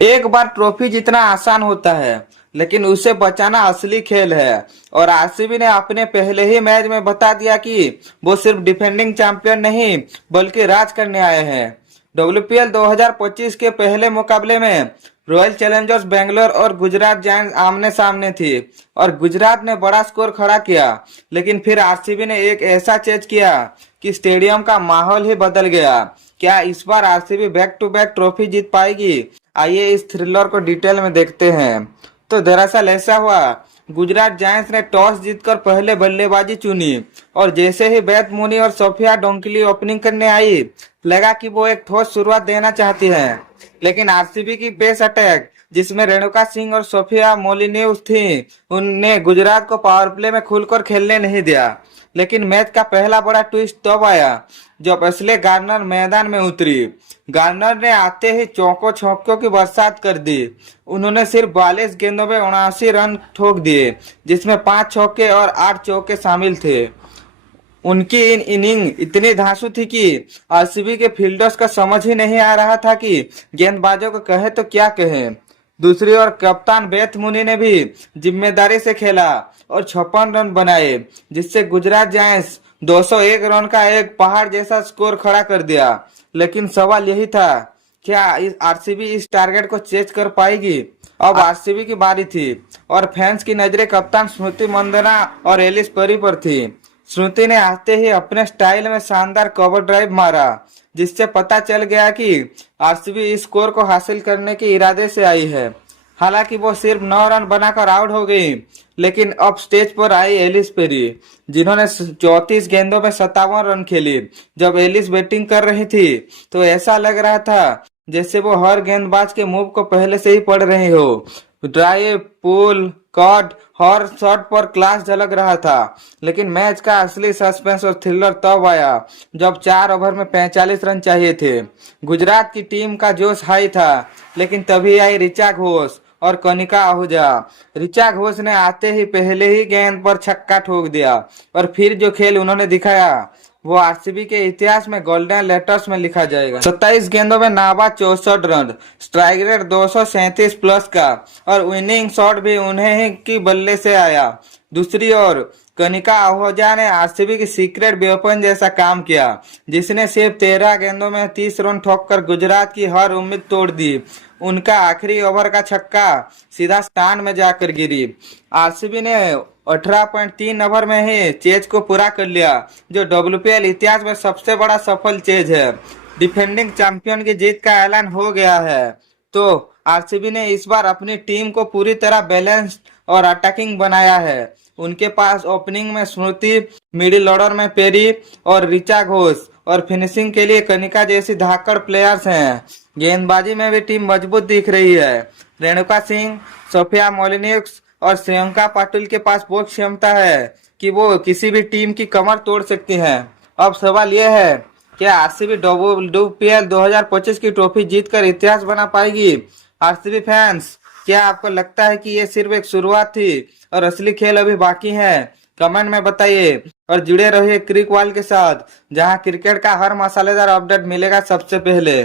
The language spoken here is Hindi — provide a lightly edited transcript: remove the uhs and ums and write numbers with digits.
एक बार ट्रॉफी जीतना आसान होता है, लेकिन उसे बचाना असली खेल है। और आरसीबी ने अपने पहले ही मैच में बता दिया कि वो सिर्फ डिफेंडिंग चैंपियन नहीं बल्कि राज करने आए हैं। डब्ल्यूपीएल 2025 के पहले मुकाबले में रॉयल चैलेंजर्स बेंगलोर और गुजरात जायंट्स आमने सामने थी और गुजरात ने बड़ा स्कोर खड़ा किया, लेकिन फिर आरसीबी ने एक ऐसा चेज किया कि स्टेडियम का माहौल ही बदल गया। क्या इस बार RCB back to back trophy जीत पाएगी? आइए इस थ्रिलर को डिटेल में देखते हैं। तो दरअसल ऐसा हुआ, गुजरात जायंट्स ने टॉस जीतकर पहले बल्लेबाजी चुनी और जैसे ही बेथ मुनी और सोफिया डोंकली ओपनिंग करने आई, लगा कि वो एक ठोस शुरुआत देना चाहती हैं। लेकिन आरसीबी की पेस अटैक, जिसमें रेणुका सिंह और सोफिया मोलिन्यूज थी, उनने गुजरात को पावर प्ले में खुलकर खेलने नहीं दिया। लेकिन मैच का पहला बड़ा ट्विस्ट तब आया जब असले गार्नर मैदान में उतरी। गार्नर ने आते ही चौकों छक्कों की बरसात कर दी। उन्होंने सिर्फ 42 गेंदों में 79 रन ठोक दिए, जिसमें 5 छक्के और 8 चौके शामिल थे। उनकी इन इनिंग इतनी धांसू थी कि आरसीबी के फील्डर्स का समझ ही नहीं आ रहा था कि गेंदबाजों को कहे तो क्या कहें। दूसरी ओर कप्तान बेथ मुनी ने भी जिम्मेदारी से खेला और 56 रन बनाए, जिससे गुजरात जायंट्स 201 रन का एक पहाड़ जैसा स्कोर खड़ा कर दिया। लेकिन सवाल यही था, क्या आरसीबी इस टारगेट को चेज कर पाएगी? अब आरसीबी की बारी थी और फैंस की नजरें कप्तान स्मृति मंदाना और एलिस पेरी पर थी। स्मृति ने आते ही अपने स्टाइल में शानदार कवर ड्राइव मारा, जिससे पता चल गया कि आरसीबी इस स्कोर को हासिल करने के इरादे से आई है। हालांकि वो सिर्फ 9 रन बनाकर आउट हो गई, लेकिन अब स्टेज पर आई एलिस पेरी, जिन्होंने 34 गेंदों में 57 रन खेली। जब एलिस बैटिंग कर रही थी तो ऐसा लग रहा था जैसे वो हर गेंदबाज के मूव को पहले से ही पढ़ रही हो। ड्राइव, पुल, कट, हर शॉट पर क्लास झलक रहा था। लेकिन मैच का असली सस्पेंस और थ्रिलर तब आया जब 4 ओवर में 45 रन चाहिए थे। गुजरात की टीम का जोश हाई था, लेकिन तभी आई ऋचा घोष और कनिका आहूजा। ऋचा घोष ने आते ही पहले ही गेंद पर छक्का ठोक दिया और फिर जो खेल उन्होंने दिखाया वो आरसीबी के इतिहास में गोल्डन लेटर्स में लिखा जाएगा। 27 गेंदों में नाबाद 64 रन, स्ट्राइक रेट 237 प्लस का और विनिंग शॉट भी उन्हें ही की बल्ले से आया। दूसरी ओर कनिका आहूजा ने आरसीबी की सीक्रेट वेपन जैसा काम किया, जिसने सिर्फ 13 गेंदों में 30 रन ठोककर गुजरात की हर उम्मीद तोड़ दी। उनका आखिरी ओवर का छक्का सीधा स्टैंड में जाकर गिरी। आरसीबी ने 18.3 ओवर में ही चेज को पूरा कर लिया, जो डब्ल्यूपीएल इतिहास में सबसे बड़ा सफल चेज है। डिफेंडिंग चैंपियन की जीत का ऐलान हो गया है। तो आरसीबी ने इस बार अपनी टीम को पूरी तरह बैलेंस्ड और अटैकिंग बनाया है। उनके पास ओपनिंग में स्मृति, मिडिल ऑर्डर में पेरी और ऋचा घोष और फिनिशिंग के लिए कनिका जैसी धाकड़ प्लेयर्स हैं। गेंदबाजी में भी टीम मजबूत दिख रही है। रेणुका सिंह, सोफिया मोलिन्यूज और श्रेयंका पाटिल के पास बहुत क्षमता है कि वो किसी भी टीम की कमर तोड़ सकती हैं। अब सवाल यह है, क्या आरसीबी डब्ल्यूपीएल 2025 की ट्रॉफी जीतकर इतिहास बना पाएगी? आरसीबी फैंस, क्या आपको लगता है कि ये सिर्फ एक शुरुआत थी और असली खेल अभी बाकी है? कमेंट में बताइए और जुड़े रहिए क्रिकवाल के साथ, जहां क्रिकेट का हर मसालेदार अपडेट मिलेगा सबसे पहले।